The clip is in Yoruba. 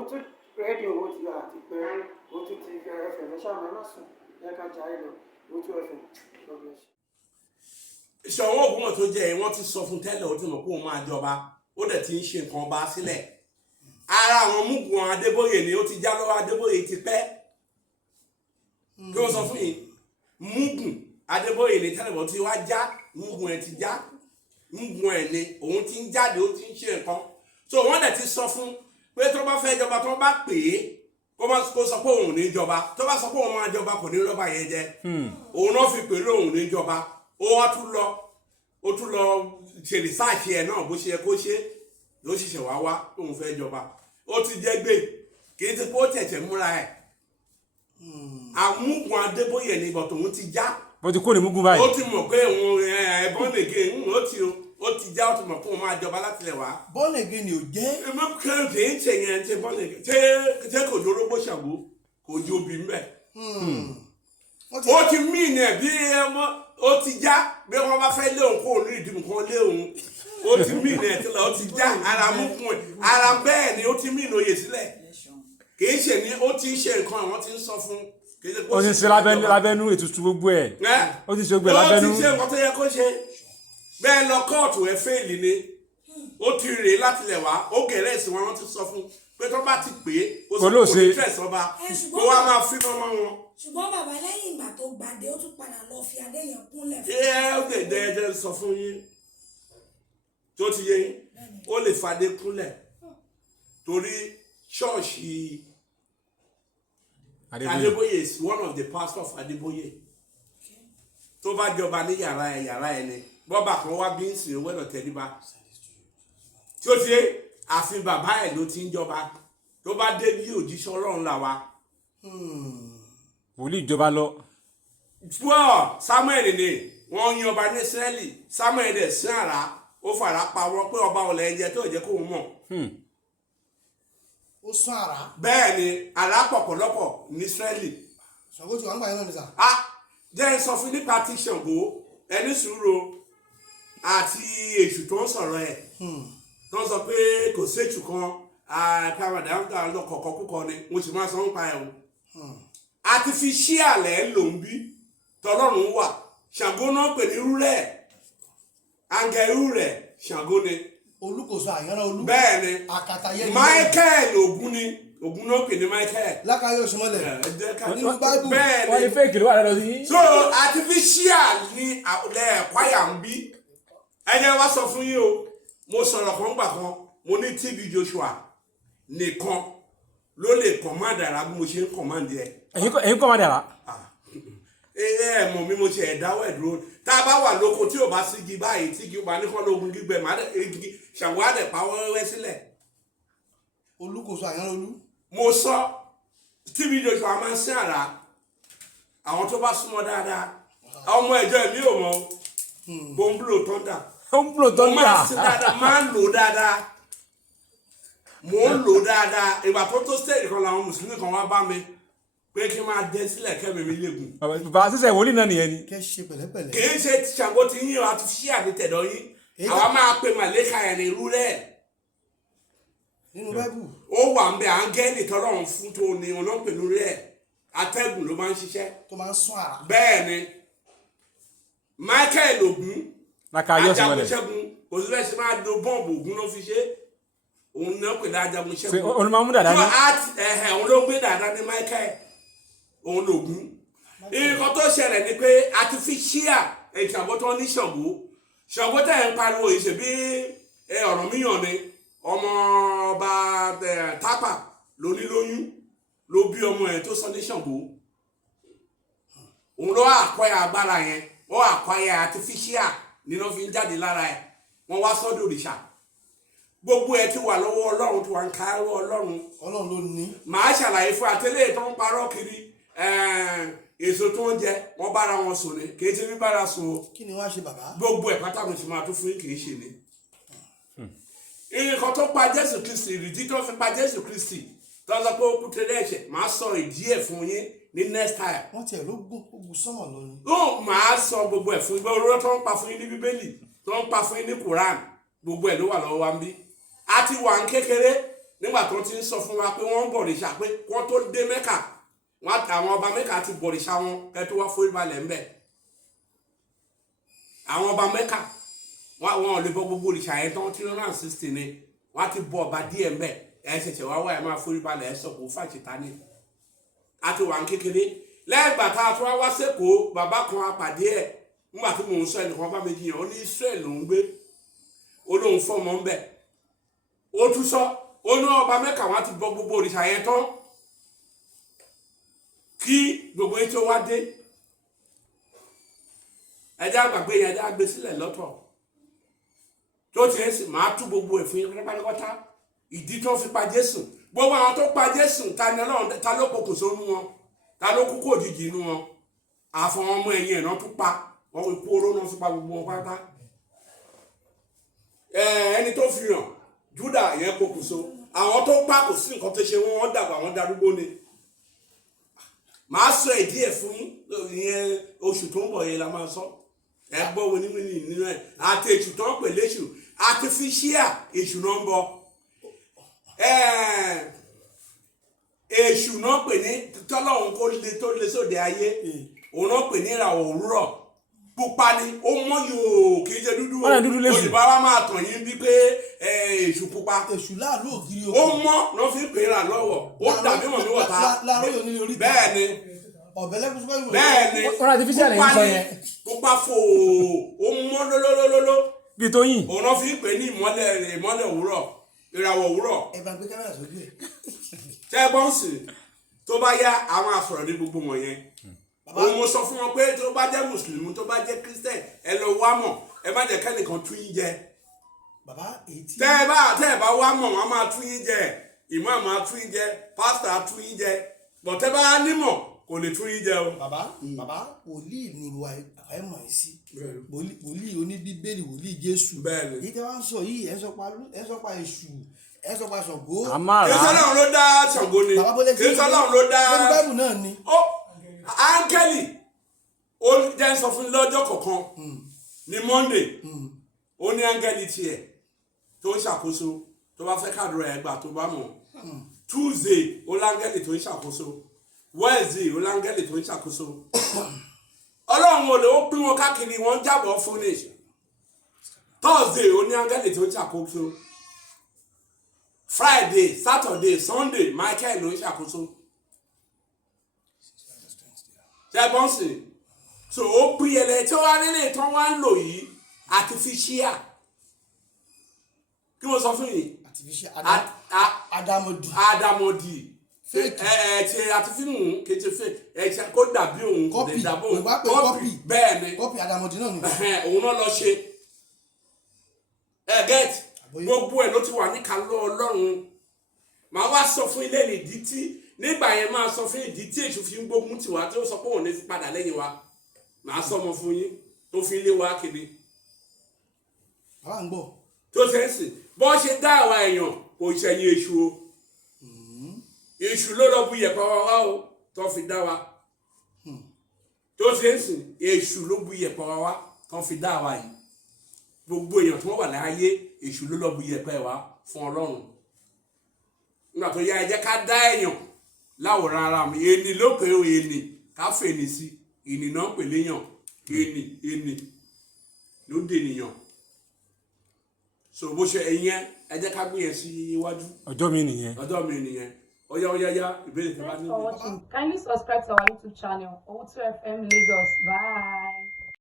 òun tún rédíò owó ti àti pé òun tún ti ẹfẹ̀ lẹ́sàmọ́ ẹ má sùn ẹ ká jà ẹ lọ òun tún ẹfẹ̀ lọ́gbọ̀n. Ṣọ̀wọ́n Ògúnmọ̀ tó jẹ́ wọ́n ti sọ fún tẹ́lẹ̀ ó ti mọ̀ pé òun máa jọba ó dẹ̀ ti ń ṣe nǹkan ọba sílẹ̀ ara àwọn Mugun Adébóyè ni ó ti já lọ́wọ́ Adébóyè ti pẹ́ kí wọ́n sọ fún yìí Mugun Adébóyè ni tẹ́lẹ̀ bọ́ tí wá já Mugun ẹ̀ ti já Mugun ẹ̀ ni òun ti ń jáde ó ti ń ṣe nǹkan so wọ́n dẹ̀ ti sọ fún pé tó bá fẹ́ jọba tó bá pè é kó sọ pé òun ní jọba tó bá sọ pé òun máa jọba kò ní rọ́bà yẹn jẹ òun náà fi pè é òun ní jọba ó tún lọ ṣe rìsáàṣì ẹ̀ náà bó ṣe yẹ kó ṣe ló ṣiṣẹ́ wá òun fẹ́ jọba ó ti jẹ́ gbé kì í ti pé ó tẹ̀tẹ̀ múra ẹ̀ Mugun Adébóyè ni ìbọn tòun ti já bó ti kó ní Mugun báyìí ó ti mọ̀ pé òun ẹ̀bọ́n nìke ó ti já ó ti mọ̀ pé òun máa jọba látilẹ̀ wá. Born again ni ò jẹ́. ẹ̀mọ́ kẹ́hìntì ń ṣe yẹn ṣe born again ṣé kò jó rógbó ṣàgbó kò jó bí mbẹ́. ó ti mí ní ẹ̀ bí ẹmọ ó ti já bí wọ́n bá fẹ́ lé òun kó òun ní ìdí nǹkan lé òun ó ti mí ní ẹ̀ tí ó ti já ara Mugun ẹ̀ ara bẹ́ẹ̀ ni ó ti mí ní oyè sílẹ̀ kì í ṣe ní ó ti ń ṣe nǹkan àwọn ti ń sọ fún ó ti ṣe lábẹ́nú ètùtù gbogbo ẹ̀ ó ti ṣe gbogbo lábẹ́nú ó ti ṣe nǹkan tó yẹ kó ṣe bẹ́ẹ̀ lọ kóòtù ẹ̀ fẹ́ẹ̀lì ni ó ti rèé láti lẹ̀ wá ó gẹ̀rẹ́ ìsìn wọn ti sọ fún pé tó bá ti pè é ó sì kò ní tẹ̀sán ọba kó wá máa fi mọ́ wọn. ṣùgbọ́n bàbá lẹ́yìn ìgbà tó gbàdé ó tún padà lọ fi adé yẹn kúnlẹ̀ fún ó lè dẹ́ẹ́dẹ́ sọ fún yín tó ti yé yín ó lè fàdé kúnlẹ̀ torí ṣọ́ọ̀ṣì Adébóyè is one of the pastors of Adébóyè tó bá jọba ní yàrá ẹ ni bọ́bà kan wá bí ń sìn owó ẹ̀nà tẹ́líbà tí ó ti àfin bàbá ẹ̀ ló ti ń jọba tó bá dé bí òjíṣẹ́ Ọlọ́run là wá. wòlíì ìjọba lọ. púọ̀ Samuel ni wọ́n yan ọba ní Ísírẹ́lì Samuel dẹ̀ sí àrá ó fara pa wọ́n pé ọba ọ̀lẹ́ ẹ̀jẹ̀ tó jẹ́ kó mọ̀. ó sún àrá. bẹ́ẹ̀ ni àrá pọ̀pọ̀lọpọ̀ ní Ísírẹ́lì. Ṣàngó tí wọ́n ń gbà yín náà ní sà. jẹ́ sọ fún nípa ti Ṣàngó ẹni sùúrù àti èṣù tó ń sọ̀rọ̀ ẹ̀ tó ń sọ pé kò séṣù kan àkàràdà ń gbà lọ kọ̀ọ̀kan púpọ̀ ni mo sì máa sọ ń pa ẹ̀ o. àti fi ṣí àlẹ́ ló ń bí tọlọ́run wà Ṣàngó náà pè ní rúrẹ́ àǹgẹ̀rú rẹ̀ Ṣàngó ni. Olúkòso àyànrá olú. bẹ́ẹ̀ ni àkàtàyẹ Michael Ògún ni Ògún náà pè ní Michael. lákàáyé òṣùmọ̀lẹ̀ nínú báíbù. bẹ́ẹ̀ ni wọ́n ní fẹ́ẹ̀kì ló wà lọ́dọ̀ sí. so artificial ni lẹ́ẹ̀kwáyà ń bí ẹ̀yẹ wá sọ fún yín o mo sọ̀rọ̀ kan gbà kan mo ní TB Joshua nìkan ló lè command ara bí mo ṣe ń command ẹ. ẹ̀yin command ara. ẹ mọ̀ mi mo ṣe ẹ̀dáwọ̀ ẹ̀dúró tá a bá wà lóko tí ò bá sígi báyìí tí igi bá ní kọ́ lóògùn gbígbẹ Ṣàngó á dẹ̀ pa wẹ́wẹ́ sílẹ̀. Olúkòso àyànrá olú. mo sọ TB Joshua máa ń sín àrà àwọn tó bá súnmọ́ dáadáa ọmọ ẹ̀jọ́ ẹ̀mí ò mọ̀ bó ń blow thunder. ó ń blow thunder. máa ń lò dáadáa mo ń lò dáadáa ìgbà tó stage kan làwọn mùsùlùmí kan wá bá mi pé kí n máa dé sílẹ̀ kẹ́mi mi léegun. bàbá sísè wòlíì náà nìyẹn ni. kẹ́ ṣe pẹ̀lẹ́pẹ̀lẹ́. kì í ṣe Ṣàngó ti yín àti ṣí àti tẹ̀dọ̀ yín àwa máa pe màlẹ́kà ẹ̀ ní irú rẹ̀. nínú báíbù. ó wà ń bẹ áńgẹ́lì tọ́lọ́run fún tó ní ọlọ́pẹ̀ lórí ẹ̀ atẹ́gùn ló máa ń ṣiṣẹ́. tó máa ń sún àrá. bẹ́ẹ̀ ni Michael Ògún ajagunṣẹ́gun kò sí fẹ́ ṣe máa do bọ́ọ̀bù Ògún ló fi ṣe òun náà pè ní ajagunṣẹ́gun. olùmọ̀mú dàda ní. òun ló gbé dàda ní Michael òun lògún. nǹkan tó ṣẹlẹ̀ ni pé artificial ìṣàbọ̀ tó ní Ṣàngó tẹ̀ ń pariwo ìṣe bí Ọ̀rànmíyàn ni ọmọ ọba Tápà lóní lóyún ló bí ọmọ ẹ̀ tó sọ ní Ṣàngó òun ló àkọ́yà agbára yẹn wọ́n àkọ́yà artificial nínú fi ń jáde lára ẹ̀ wọ́n wá sọ́dọ̀ òrìṣà gbogbo ẹ̀ ti wà lọ́wọ́ Ọlọ́run tí wà ń káwọ́ Ọlọ́run ló ní. màá ṣàlàyé fún àtẹlẹ́ tó ń parọ́ kiri èso tó ń jẹ wọ́n bára wọn sùn ni kì í ti rí bára sùn o. kí ni wọ́n á ṣe bàbá. gbogbo ẹ̀ pátánù ti máa tún fún kì í ṣe ni. nǹkan tó pa Jésù Kristi ìrìdí tó fi pa Jésù Kristi tó sọ pé ó kú tẹ́lẹ̀ ẹ̀ṣẹ̀ máa sọ ìdí ẹ̀ fún yín ní next time. wọ́n tiẹ̀ ló gùn sọ́mọ̀ lọ ni. ó máa sọ gbogbo ẹ̀ fún yín gbogbo tó ń pa fún yín ní Bíbélì tó ń pa fún yín ní Quran gbogbo ẹ̀ ló wà lọ́wọ́ wa ń bí. a ti wà ń kékeré nígbà tó ti ń sọ fún wa pé wọ́n ń bọ̀rìṣà pé wọ́n tó dé Mẹ́kà wọ́n àwọn ọba Mẹ́kà ti bọ̀rìṣà wọn kẹ́ tó wá forí balẹ̀ ńbẹ̀ àwọn ọba Mẹ́kà wọn ò lè bọ gbogbo òrìṣà yẹn tán 360 ni wọ́n ti bọ ọba díẹ̀ ńbẹ̀ ẹ̀ ṣẹ̀ṣẹ̀ wá wáyà máa forí balẹ̀ ẹ̀ sọ̀kò fàṣetánì àti wà ń kékeré lẹ́yìn ìgbà tá a tún wá sẹ́kọ̀ọ́ bàbá kan apàdé ẹ̀ nígbà tí mò ń sọ ẹnìkan bá méjì yàn ó ní Israel ló ń gbé ó lóun fọmọ ńbẹ̀ ó tún sọ ó ní ọba Mẹ́kà wọn ti bọ gbogbo òrìṣà yẹn tán kí gbogbo yẹn tó wá dé ẹjẹ àgbàgbé yẹn ẹjẹ àgbé sílẹ̀ lọ́tọ̀ tó ti ń sìn máa tú gbogbo ẹ̀ fún yín pátápátá ìdí tó fi pa Jésù gbogbo àwọn tó pa Jésù ta ni Ọlọ́run ta ló pokùnso nú wọn ta ló kú kó òjijì nú wọn àfọwọn ọmọ ẹ̀yìn ẹ̀ náà tún pa wọn fi kú oró náà fi pa gbogbo wọn pátá ẹni tó fi hàn Júdà yẹn pokùnso àwọn tó pa kò sí nǹkan tó ṣe wọn dàgbà wọn darúgbó ni màá sọ ìdí ẹ̀ fún ìyẹn oṣù tó ń bọ̀ yẹn la máa sọ ẹ gbọ́ wo nínú ẹ̀ àti èṣù tó ń pè léṣù artificial èṣù náà ń bọ̀ èṣù náà pè ní tọ́lọ́hún kó le tó le sóde ayé òun náà pè ní ìràwọ̀ òwúrọ̀ pupa ni ó mọ́ yòó kì í ṣe dúdú òyìnbó wa máa tàn yín bí pé èṣù pupa èṣù láàlú ògiri ó mọ́ náà fi pè é rà lọ́wọ́ ó dàbí mọ̀ ní wọ̀ta bẹ́ẹ̀ ni pupa fò ó mọ́ lólólólóló bí Tóyìn òun náà fi pè ní ìmọ́lẹ̀ òwúrọ̀ ìràwọ̀ òwúrọ̀ ẹ bá gbé kámẹ́rà sójú ẹ̀ tẹ́gbọ́n sì tó bá yá àwọn àfọ̀rọ̀ ní gbogbo wọ̀nyẹn òun mo sọ fún wọn pé tó bá jẹ́ mùsùlùmí tó bá jẹ́ kírísítẹ̀ ẹ lọ wá mọ̀ ẹ má jẹ́ kẹ́nìkan tún yín jẹ tẹ́ ẹ bá wá mọ̀ wọ́n máa tún yín jẹ ìmọ̀ máa tún yín jẹ pásítọ̀ á tún yín jẹ bọ̀tẹ́ bá nímọ̀ kò lè tún yín jẹ o. bàbá wòlíì ni ìwà àìmọ̀ yìí sí wòlíì oníbíbélì wòlíì Jésù èyí tẹ́ wá ń sọ yìí ẹ sọ pa èṣù ẹ sọ pa Ṣàngó. kìrìsìtẹ́nì ló dá Ṣàngó ni kìrìsìtẹ́nì ló dá báìbù náà ni. áńgẹ́lì ó jẹ́ sọ fún lọ́jọ́ kọ̀ọ̀kan ní Monday ó ní áńgẹ́lì tiẹ̀ tó ń ṣàkóso tó bá fẹ́ kàdúrà ẹ̀ gbà tó bá mọ̀ Tuesday ó láńgẹ́lì tó ń ṣàkóso Wednesday ó láńgẹ́lì tó ń ṣàkóso Ọlọ́run ò lè ó pín wọn káàkiri wọn jábọ̀ fúnìṣ Thursday ó ní áńgẹ́lì tó ń ṣàkóso Friday Saturday Sunday Michael ló ń ṣàkóso ṣẹ́gbọ́nsì so ó pín ẹlẹ́ tí wọ́n á nílé tí wọ́n wá ń lò yìí artificial kí wọ́n sọ fún yìí àdàmọ̀dì ṣe àtifíìmù kéde fake kó dàbí òun kò lè dàbí òun kọ́pì bẹ́ẹ̀ ni kọ́pì àdàmọ̀dì náà ni òun náà lọ ṣe get gbogbo ẹ̀ ló ti wà níkàlọ́ Ọlọ́run màá wá sọ fún ilé ìdí tí nígbà yẹn máa sọ fún ìdí tí èṣù fi ń gbógun tiwa tí ó sọ pé òun ní fi padà lẹ́yìn wa màá sọ ọmọ fún yín tó fi lé wa kéde. àwọn ń gbọ́. tó ṣe ń sìn bọ́ ṣe dá àwa èèyàn kò ṣẹ̀yìn èṣù o èṣù ló lọ bu iyẹ̀pẹ̀ wa o tó fi dá wa tó ṣe ń sìn èṣù ló bu iyẹ̀pẹ̀ wa tó fi dá wa yìí gbogbo èèyàn tí wọ́n wà láyé èṣù ló lọ bu iyẹ̀pẹ̀ wa fún Ọlọ́run nígbà tó yá ẹ jẹ́ ká dá èèyàn láwòrán ara mi ènì ló pè ó ènì ká fènì sí ènì náà pè léyàn ènì ló dènìyàn so bó ṣe ẹ̀yẹn ẹ jẹ́ ká gbé yẹn sí iwájú. ọjọ́ mi nìyẹn. Ọya ìbéèrè tó bá ní. Thanks for watching. Kindly subscribe to our YouTube channel, Owutu FM Lagos. Bye.